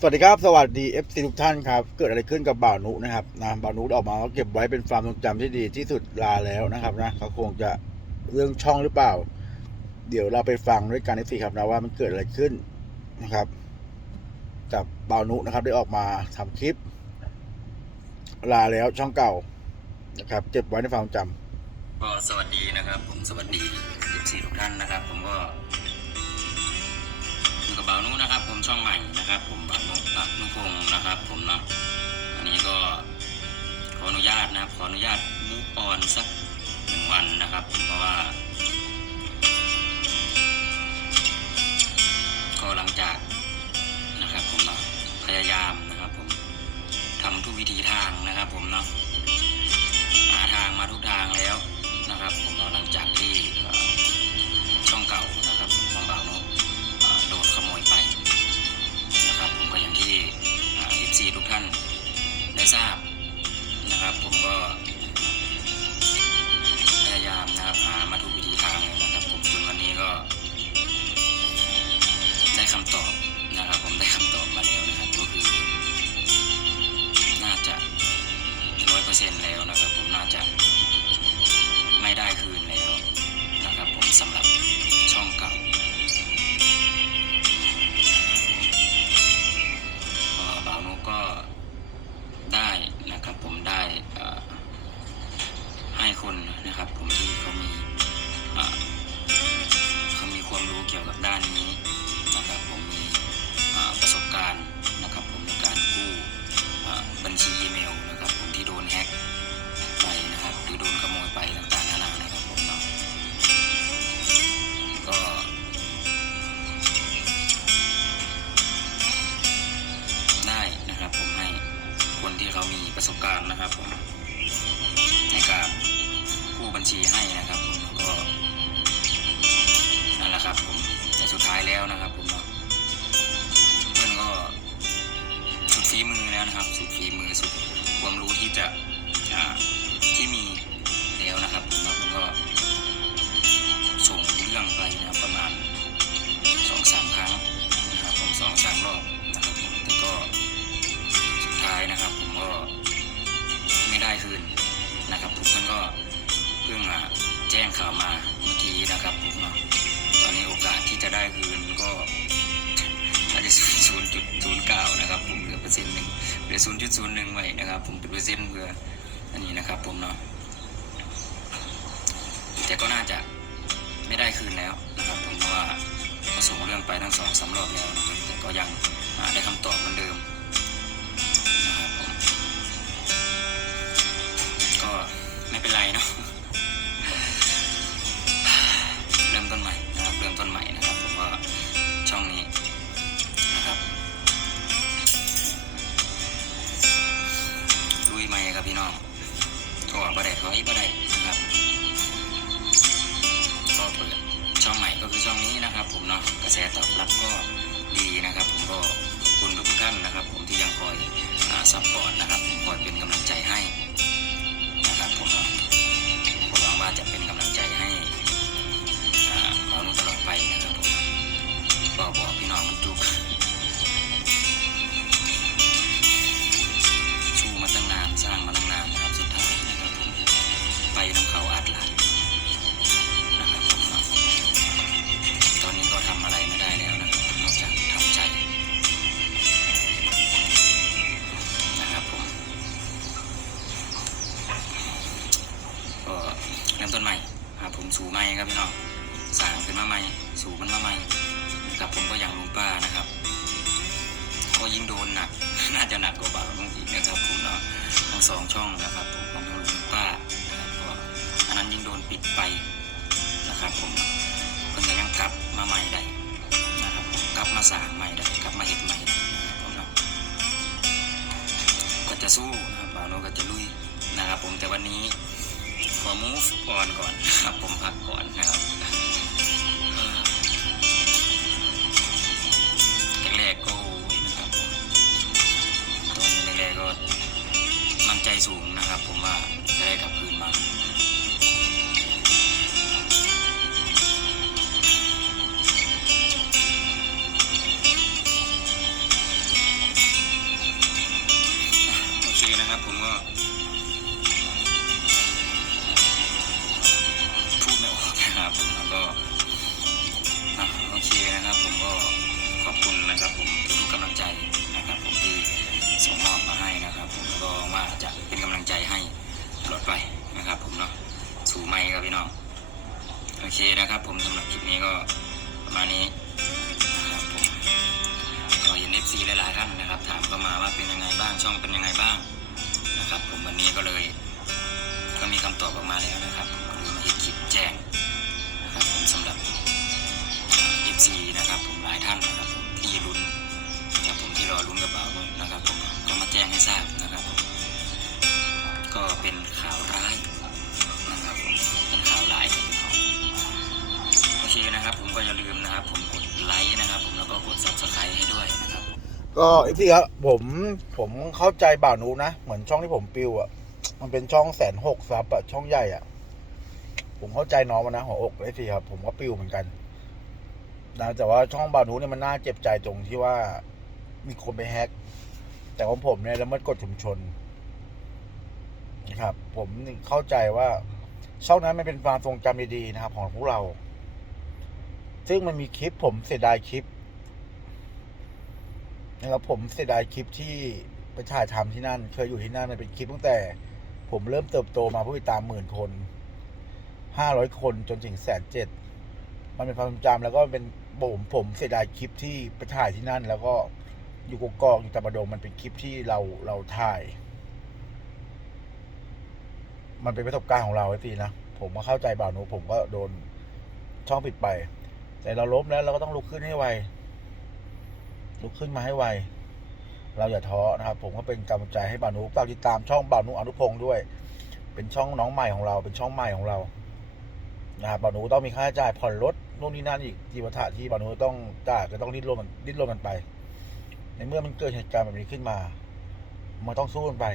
สวัสดีครับ สวัสดี FC ทุกท่านครับ เกิดอะไรขึ้นกับบ่าวนุนะครับนะบ่าวนุออกมาก็เก็บไว้เป็นความทรงจำที่ดีที่สุดลาแล้วนะครับนะเขาคงจะเรื่องช่องหรือเปล่า เดี๋ยวเราไปฟังด้วยกันในสี่ครับนะว่ามันเกิดอะไรขึ้นนะครับกับบ่าวนุนะครับ ได้ออกมาทำคลิป ลาแล้วช่องเก่านะครับ เก็บไว้ในความทรงจำก็สวัสดีนะครับ ผมสวัสดี14ทุกท่านนะครับ ผมก็อยู่กับบ่าวนุนะครับ ผมช่องใหม่นะครับ ผม วิธีทางนะครับผมเนาะหาทางมาทุกทางแล้วนะครับ ผมหลังจากที่ช่องเก่านะครับของบ่าวนุเอ่อโดนขโมยไปนะครับ ผมก็อย่างที่เอฟซีทุกท่านได้ทราบนะครับ ผมก็พยายามนะครับหามาทุกวิธีทางนะครับ ผมจนวันนี้ก็ ได้คำตอบ ที่เขามีประสบการณ์นะครับผมในการกู้บัญชีให้นะครับผมแล้วก็นั่นแหละครับผมแต่สุดท้ายแล้วนะครับผมเพื่อนก็สุดฝีมือแล้วนะครับ สุดฝีมือสุดความรู้ที่จะที่มีแล้วนะครับผมแล้วก็ส่งเรื่องไปนะประมาณสองสามครั้งนะครับผมสองสามรอบนะครับแต่ก็ พิ่งแจ้งข่าวมาเมื่อกี้นะครับผมเนาะตอนนี้โอกาสที่จะได้คืนก็อาจจะศูนย์จุดศูนย์เก้านะครับผมเหลือเปอร์เซ็นต์หนึ่งเหลือศูนย์จุดศูนย์หนึ่งไว้นะครับ ผมเป็นเปอร์เซ็นต์เพื่ออันนี้นะครับผมเนาะแต่ก็น่าจะไม่ได้คืนแล้วนะครับผมเพราะว่าก็ส่งเรื่องไปทั้งสองสารอบแล้วนะครับแต่ก็ยังได้คำตอบเหมือนเดิม น้องก็บ่ได้เขาอีกบ่ได้นะครับก็เปิดช่องใหม่ก็คือช่องนี้นะครับ ผมเนาะกระแสตอบรับก็ดีนะครับ ผมก็ขอบคุณทุกท่านนะครับ ผมที่ยังคอยซัพพอร์ตนะครับผมคอยเป็นกำลังใจ สู่ใหม่ครับพี่น้องสร้างขึ้นมาใหม่สู่มันมาใหม่นะครับผมก็อย่างลุงป้านะครับ ก็ยิ่งโดนหนัก น่าจะหนักกว่าบางทีนะครับผมเนาะทั้งสองช่องนะครับผมของทางลุงป้านะครับก็อันนั้นยิ่งโดนปิดไปนะครับผมเพิ่งจะยังกลับมาใหม่ได้นะครับผมกลับมาสร้างใหม่ได้กลับมาเห็ดใหม่ได้ผมเนาะก็จะสู้นะครับบาโนก็จะลุยนะครับผมแต่วันนี้ ขอ move ก่อนก่อนครับ ผมพักก่อนครับแรกก็โอ้ยนะครับตอนนี้แรกก็มั่นใจสูงนะครับ ผมว่าจะได้กลับคืนมาโอเคนะครับผมก็ นะครับผมแล้วก็อะโอเคนะครับ ผมก็ขอบคุณนะครับ ผมทุกกำลังใจนะครับ ผมที่ส่งมอบมาให้นะครับ ผมแล้วก็ว่าจะเป็นกำลังใจให้ตลอดไปนะครับ ผมเนาะสู่ไม่ครับพี่น้องโอเคนะครับ ผมสำหรับคลิปนี้ก็ประมาณนี้นะครับผมก็เห็น FC หลายๆท่านนะครับ ถามเข้ามาว่าเป็นยังไงบ้างช่องเป็นยังไงบ้างนะครับ ผมวันนี้ก็เลย ก็มีคำตอบออกมาแล้วนะครับผมก็เลยมาเห็นคลิปแจ้ง สำหรับ FC นะครับผมหลายท่านนะครับผมที่ลุ้นนะครับผมที่รอลุ้นกระเป๋านะครับผมก็มาแจ้งให้ทราบนะครับผมก็เป็นข่าวร้ายนะครับผมเป็นข่าวร้ายโอเคนะครับ ผมก็อย่าลืมนะครับ ผมกดไลค์นะครับ ผมแล้วก็กด subscribe ให้ด้วยนะครับ ก็เอฟซีครับผมผมเข้าใจบ่าวนูนะ เหมือนช่องที่ผมปิวอะ มันเป็นช่องแสนหกซับอะช่องใหญ่อะ ผมเข้าใจน้องมันนะหัวอกเอฟซีครับ ผมก็ปิวเหมือนกันนะแต่ว่าช่องบานูเนี่ยมันน่าเจ็บใจตรงที่ว่ามีคนไปแฮก แต่ของผมเนี่ยละเมิดกฎชุมชนนะครับ ผมเข้าใจว่าช่องนั้นมันเป็นความทรงจำดีๆนะครับ ของพวกเรา ซึ่งมันมีคลิปผมเสียดายคลิปนะครับผมเสียดายคลิปที่ไปถ่ายทำที่นั่น เคยอยู่ที่นั่นมันเป็นคลิปตั้งแต่ ผมเริ่มเติบโตมาผู้ติดตามหมื่นคน ห้าร้อยคนจนถึงแสนเจ็ดมันเป็นความทรงจำแล้วก็เป็นผมผมเสียดายคลิปที่ไปถ่ายที่นั่น แล้วก็อยู่กกอกอยู่ตะประดงมันเป็นคลิปที่เราเราถ่าย มันเป็นประสบการณ์ของเราไอ้ทีนะผมก็เข้าใจบ่าวนุผมก็โดนช่องปิดไป แต่เราล้มแล้วเราก็ต้องลุกขึ้นให้ไวลุกขึ้นมาให้ไว เราอย่าท้อนะครับ ผมก็เป็นกำลังใจให้บ่าวนุฝากติดตามช่องบ่าวนุอนุพงศ์ด้วย เป็นช่องน้องใหม่ของเรา เป็นช่องใหม่ของเรา นะครับบานุต้องมีค่าใช้จ่ายผ่อนรถนู่นนี่นั่นอีกจีวัฒที่บานุต้องจ่ายก็ต้องดิ้นรนมันดิ้นรนมันไป ในเมื่อมันเกิดเหตุการณ์แบบนี้ขึ้นมา มันต้องสู้กันไป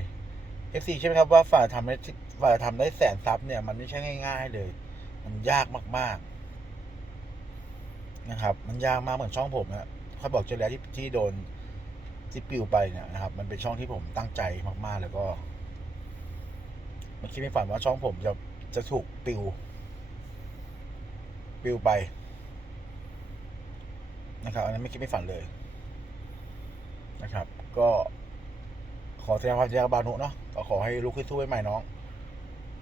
เอฟซีใช่ไหมครับว่าฝ่ายทำได้ฝ่ายทำได้แสนซับเนี่ย มันไม่ใช่ง่าย ๆ เลย มันยากมาก ๆ นะครับ มันยากมากเหมือนช่องผมนะเขาบอกเจอแล้วที่ที่โดนที่ปิวไปเนี่ยนะครับ มันเป็นช่องที่ผมตั้งใจมาก ๆ แล้วก็ไม่คิดไม่ฝันว่าช่องผมจะจะถูกปิว ปิวไปนะครับอันนั้นไม่คิดไม่ฝันเลยนะครับ ก็ขอแสดงความเสียใจกับบานุเนาะก็ขอให้ลุกขึ้นสู้ให้ใหม่น้อง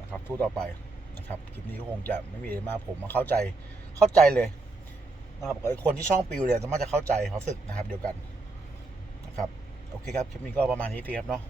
นะครับสู้ต่อไปนะครับคลิปนี้ก็คงจะไม่มีอะไรมากผมมาเข้าใจเข้าใจเลยนะครับคนที่ช่องปิวเนี่ยสามารถจะเข้าใจเขามรู้สึกนะครับ เดียวกันนะครับโอเคครับคลิปนี้ก็ประมาณนี้พี่ครับเนาะ